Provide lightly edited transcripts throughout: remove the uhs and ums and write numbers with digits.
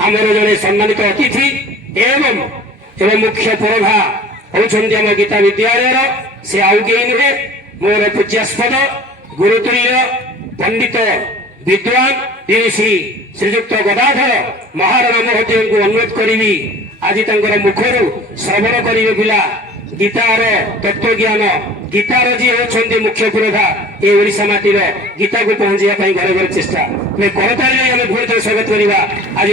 आमर जड़े सम्मानित अतिथि एवं मुख्य पुरोधा होउछन्ति आम गीता विद्यालय से आउ के नुहे मोर पूज्यास्पद गुरुतुल्य पंडित विद्वान श्री श्रीजुक्त गदाधर महाराणा महोदय को अनुरोध करी आज मुखर श्रवण करेंगे पिला गीतार तत्व ज्ञान गीतार जी होती मुख्य पुरोधा ये ओडिशा माटीर गीता को पहुंचाई घर घर चेष्टा करताली आम पुणी थे स्वागत करवा आज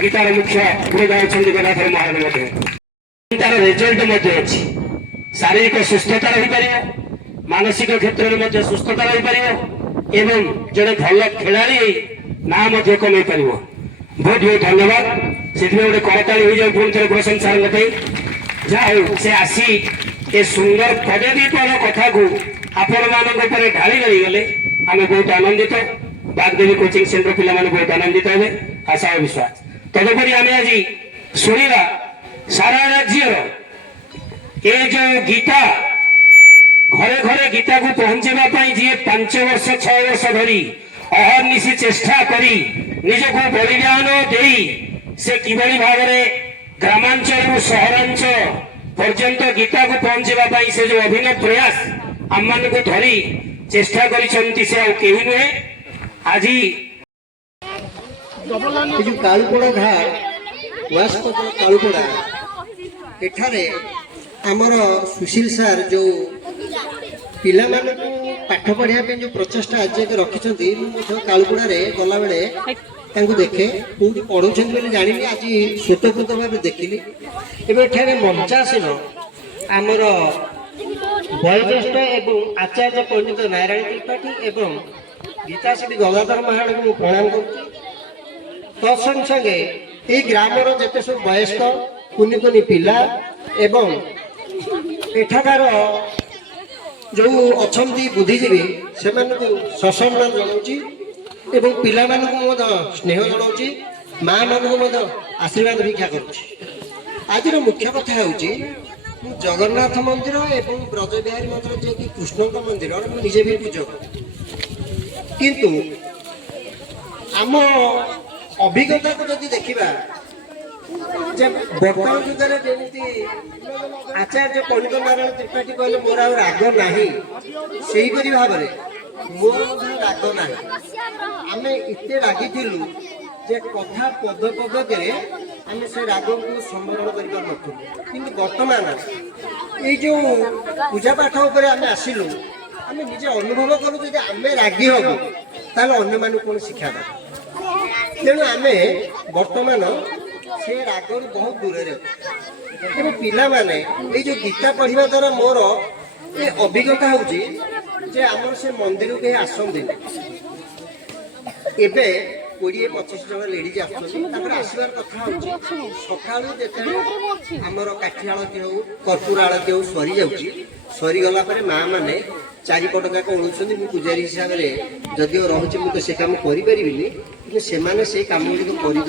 गीतार मुख्य पुरोधा होती गदाधर महाराणा महोदय तार रेजल्ट अच्छी शारीरिक सुस्थता रही मानसिक क्षेत्र में सुस्थता रही एवं जड़े भल खेलाड़ी ना कमे पार बहुत बहुत धन्यवाद से गोटे करताली हो जाए पुणी थे प्रशंसा जाओ से आसी ए सुंदर पदवीपद कथा को आपण मान ढाली नहीं गले आम बहुत आनंदित बागदेवी कोचिंग सेंटर पिला बहुत आनंदित हे आशा और विश्वास तदुपरि आम आज शुणा सारा राज्यर ये जो गीता घरे घरे गीता को पहुंचापी जी 5 वर्ष 6 वर्ष धरी अहर्निशी चेष्टा करी निजक बलिदान दे से किभली भाव ग्रामांचल सहरांचल पर्यंत गीता को पहुंचापी से जो अभिनव प्रयास आम मान को धरी चेष्टा करी से नुहे आज कालुपड़ा घाट कालुपड़ा एठारे आमर सुशील सार जो पिला पाठ पढ़िया जो प्रचेषा आज रखी कालुपड़ा गला बेले देखे कौटी पढ़ुं जानी आज स्वतःपूत भाव देखिली एवं मंचासीन आमर वयोज्येष्ठ एवं आचार्य पंडित नारायण त्रिपाठी एवं गीताश्री गंगाधर महाराज को प्रणाम कर संगे संगे ये ग्रामर जिते सब वयस्क कुनि कुनि पिला एवं एठाकार जो अच्छा बुद्धिजीवी से ससम्मान जनाऊँगी एवं पिला स्नेह जनाऊँगी माँ मान आशीर्वाद भिक्षा आज मुख्य कथा हूँ जगन्नाथ मंदिर एवं ब्रजबिहारी मंदिर जे कि कृष्ण मंदिर मुझे भी पूजक किंतु आम अभिज्ञता को जब देखा बर्तमान जुगे जमी आचार्य पंडित नारायण त्रिपाठी कहले मोर आ राग ना से भाव मोर राग ना आम एते रागी जे कथा पद पद आम से राग को संवरण कर बर्तमान ये जो पूजा पाठ उपर आम आसिलु आम निजे अनुभव करूँ जो आम रागी हबु ताल अन्य मान कौन शिक्षा देव तेणु आम बर्तमान से राग बहुत दूर तेज पिला माने ये जो गीता पढ़ा द्वारा मोर ये अभिज्ञता होमर से मंदिर कहीं आसते एवं 20-25 जन लेडीज आसबार कथा सका आमर काठी आलती हो कर्पूर आलती हो सरी जाऊँगी सरीगला माँ मैंने चारिपट जाक उड़ुंट मु पूजारी हिसाब से जदिव रही मुझे से कम करें से कम गुड़िक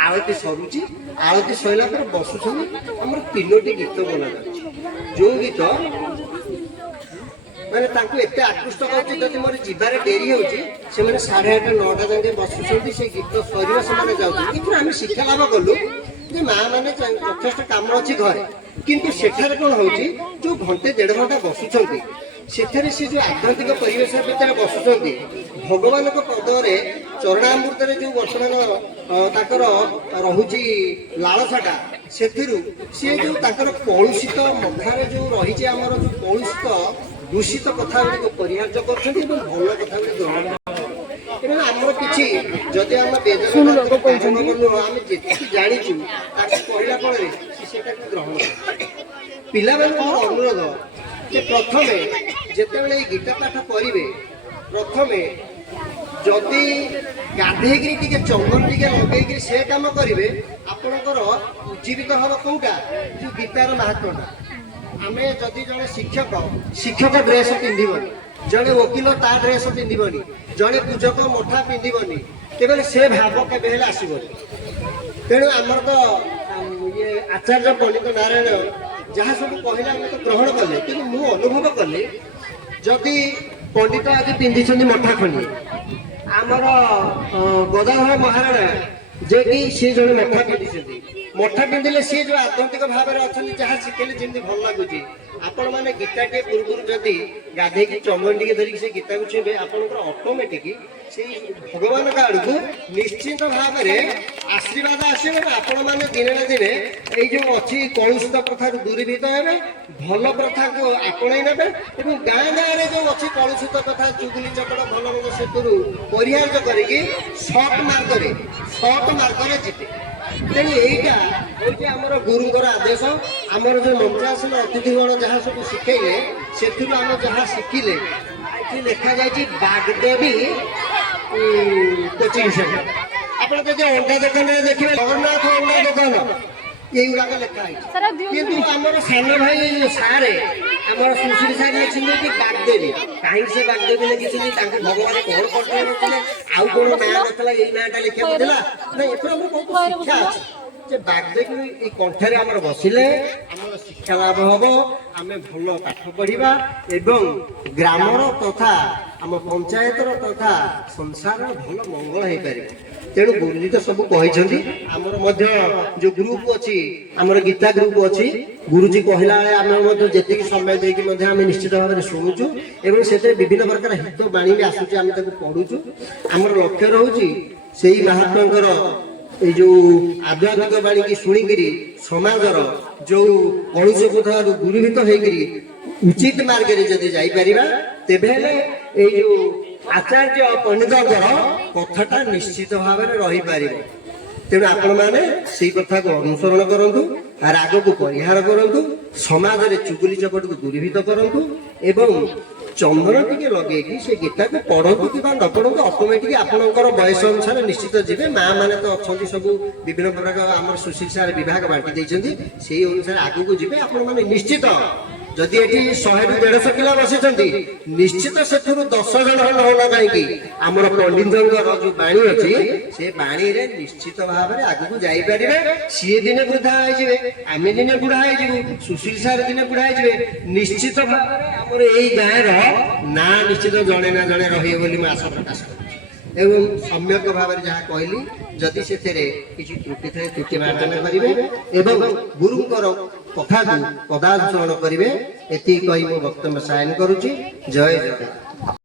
आलती सरुची आलती सरला बसुन आम 3टी गीत बना जो गीत मैंने एत आकृष्ट कर मोर जीवार डेरी हो 8:30 9टा जाए बसुँच से गीत सर से जाऊँ आम शिक्षा लाभ कलु जे माँ मैंने यथेष कम अच्छी घरे किंतु सेठारे कौन हो जो घंटे 1.5 घंटा बसुँच से जो आध्यात्मिक परिवेश भितर बसुँच भगवान पदरे चरणामृत जो बर्तमान रोचे लालसाटा से सी जो कलुषित मखार जो रही आमर जो कलुषित दूषित कथा गुड़ परिहार्य कर भल कथा ग्रहण आमर कि जदि आम आम जी जाचु कहला फल से ग्रहण पिला अनुरोध कि प्रथमे जिते गीता पाठ करेंगे प्रथमे जदि गाधे चंदन टे लगे से कम करेंगे आपणकर उज्जीवित हम कौटा जो गीतार महात्मटा आम जदि जड़े शिक्षक ड्रेस पिंधबनी जड़े वकिल ता ड्रेस पिंधबनी जड़े पूजक मोठा पिंधबनी तेरे से भाव के आसबनी तेणु आमर तो ये आचार्य पंडित नारायण जहाँ सब कहला आम तो ग्रहण कले कि मुझे अनुभव कली जदि पंडित आज पिंधि मोठा खंडी ଆମର ଗଦାଧର ମହାରାଣା ଯେ କି ସିଏ ଜଣେ ମଠା ପିନ୍ଧିଛନ୍ତି। ମଠା ପିନ୍ଧିଲେ ସିଏ ଯୋଉ ଆଧ୍ୟାତ୍ମିକ ଭାବରେ ଅଛନ୍ତି ଯାହା ଶିଖେଇଲେ ଯେମିତି ଭଲ ଲାଗୁଛି। ଆପଣମାନେ ଗୀତାଟିଏ ପୂର୍ବରୁ ଯଦି ଗାଧେଇକି ଚନ୍ଦନ ଟିକେ ଧରିକି ସେ ଗୀତାକୁ ଛୁଇଁବେ ଆପଣଙ୍କର ଅଟୋମେଟିକ ସେଇ ଭଗବାନଙ୍କ ଆଡକୁ ନିଶ୍ଚିତ ଭାବରେ ଆଶୀର୍ବାଦ ଆସିବ। ଆପଣମାନେ ଦିନେ ନା ଦିନେ ଏଇ ଯୋଉ ଅଛି କଳୁଷିତ ପ୍ରଥାରୁ ଦୂରୀଭୂତ ହେବେ, ଭଲ ପ୍ରଥାକୁ ଆପଣେଇ ନେବେ ଏବଂ ଗାଁ ଗାଁରେ ଯୋଉ ଅଛି କଳୁଷିତ ପ୍ରଥା ଚୁଗୁଲି ଚକଡ ଭଲ ମନ୍ଦ ସେଥିରୁ ପରିହାର କରିକି ସଟ୍ ମାର୍ଗରେ ଯିବେ। ତେଣୁ ଏଇଟା ହଉଛି ଆମର ଗୁରୁଙ୍କର ଆଦେଶ। ଆମର ଯୋଉ ମନ୍ତ୍ରାସନ ଅତିଥିଗଣ ଯାହା ସବୁ ଶିଖେଇଲେ ସେଥିରୁ ଆମେ ଯାହା ଶିଖିଲେ ଏଠି ଲେଖାଯାଇଛି ବାଗଦେବୀ କୋଚିଂ ସେଣ୍ଟର। ଆପଣ ଯଦି ଅଣ୍ଡା ଦୋକାନରେ ଦେଖିବେ ଜଗନ୍ନାଥ ଅଣ୍ଡା ଦୋକାନ এইগুলাকে লেখা হয়েছে। কিন্তু আমার সান ভাই সারে আমার সুশ্রী সার লেখিছেন কি বাগদেবী। কাহিଁକି ସେ ବାଗଦେବୀ ଲେଖିଛନ୍ତି ତାଙ୍କୁ ଭଗବାନ କଣ କରିଥିଲେ ନଥିଲେ ଆଉ କଣ ନାଁ ନଥିଲା ଏଇ ନାଁଟା ଲେଖିବାକୁ ଥିଲା ନା ଏଥିରେ ଆମର ବହୁତ ଶିକ୍ଷା ଅଛି ଯେ ବାଗଦେବୀ ଏଇ କଣ୍ଠରେ ଆମର ବସିଲେ ଆମର ଶିକ୍ଷା ଲାଭ ହବ, ଆମେ ଭଲ ପାଠ ପଢିବା ଏବଂ ଗ୍ରାମର ତଥା ଆମ ପଞ୍ଚାୟତର ତଥା ସଂସାରର ଭଲ ମଙ୍ଗଳ ହେଇପାରିବ। ତେଣୁ ଗୁରୁଜୀ ତ ସବୁ କହିଛନ୍ତି। ଆମର ମଧ୍ୟ ଯୋଉ ଗ୍ରୁପ ଅଛି ଆମର ଗୀତା ଗ୍ରୁପ ଅଛି, ଗୁରୁଜୀ କହିଲା ବେଳେ ଆମେ ମଧ୍ୟ ଯେତିକି ସମୟ ଦେଇକି ମଧ୍ୟ ଆମେ ନିଶ୍ଚିତ ଭାବରେ ଶୁଣୁଛୁ ଏବଂ ସେଥିରେ ବିଭିନ୍ନ ପ୍ରକାର ହିତ ବାଣୀ ବି ଆସୁଛି, ଆମେ ତାକୁ ପଢୁଛୁ। ଆମର ଲକ୍ଷ୍ୟ ରହୁଛି ସେଇ ମହାତ୍ମାଙ୍କର ଏଇ ଯୋଉ ଆଧ୍ୟାତ୍ମିକ ବାଣୀକି ଶୁଣିକିରି ସମାଜର ଯୋଉ କଳୁଷ ପ୍ରଥାରୁ ଦୂରୀଭୂତ ହେଇକିରି ଉଚିତ ମାର୍ଗରେ ଯଦି ଯାଇପାରିବା ତେବେ ହେଲେ ଏଇ ଯୋଉ ଆଚାର୍ଯ୍ୟ ପଣ୍ଡିତଙ୍କର କଥାଟା ନିଶ୍ଚିତ ଭାବରେ ରହିପାରିବ। ତେଣୁ ଆପଣମାନେ ସେଇ କଥାକୁ ଅନୁସରଣ କରନ୍ତୁ, ରାଗକୁ ପରିହାର କରନ୍ତୁ, ସମାଜରେ ଚୁଗୁଲି ଚପଟକୁ ଦୂରୀଭୂତ କରନ୍ତୁ ଏବଂ ଚନ୍ଦନ ଟିକେ ଲଗେଇକି ସେ ଗୀତାକୁ ପଢନ୍ତୁ କିମ୍ବା ନ ପଢନ୍ତୁ ଅଟୋମେଟିକ ଆପଣଙ୍କର ବୟସ ଅନୁସାରେ ନିଶ୍ଚିତ ଯିବେ। ମା ମାନେ ତ ଅଛନ୍ତି ସବୁ ବିଭିନ୍ନ ପ୍ରକାର ଆମର ସୁଶୀଲ ସାର ବିଭାଗ ବାଣ୍ଟି ଦେଇଛନ୍ତି, ସେଇ ଅନୁସାରେ ଆଗକୁ ଯିବେ। ଆପଣମାନେ ନିଶ୍ଚିତ ଯଦି ଏଠି 100ରୁ 150 ପିଲା ବସିଛନ୍ତି ନିଶ୍ଚିତ ସେଥିରୁ 10 ଜଣ ହଉନା କାହିଁକି ଆମର ପଣ୍ଡିତଙ୍କର ଯୋଉ ବାଣୀ ଅଛି ସେ ବାଣୀରେ ନିଶ୍ଚିତ ଭାବରେ ଆଗକୁ ଯାଇପାରିବେ। ସିଏ ଦିନେ ବୃଦ୍ଧା ହେଇଯିବେ, ଆମେ ଦିନେ ବୁଢା ହେଇଯିବୁ, ସୁଶୀଲ ସାର ଦିନେ ବୁଢା ହେଇଯିବେ। ନିଶ୍ଚିତ ଭାବରେ ଆମର ଏଇ ଗାଁର ନାଁ ନିଶ୍ଚିତ ଜଣେ ନା ଜଣେ ରହିବ ବୋଲି ମୁଁ ଆଶା ପ୍ରକାଶ କରୁଛି। ଏବଂ ସମ୍ୟକ ଭାବରେ ଯାହା କହିଲି ଯଦି ସେଥିରେ କିଛି ତ୍ରୁଟି ଥାଏ ତ୍ରୁଟି ମାର୍ଜନ କରିବେ ଏବଂ ଗୁରୁଙ୍କର କଥାକୁ ପଦାನುಸରଣ କରିବେ। ଏତିକି କହି ମୁଁ ବକ୍ତବ୍ୟ ସାୟନ କରୁଛି। ଜୟ ଜଗନ୍ନାଥ।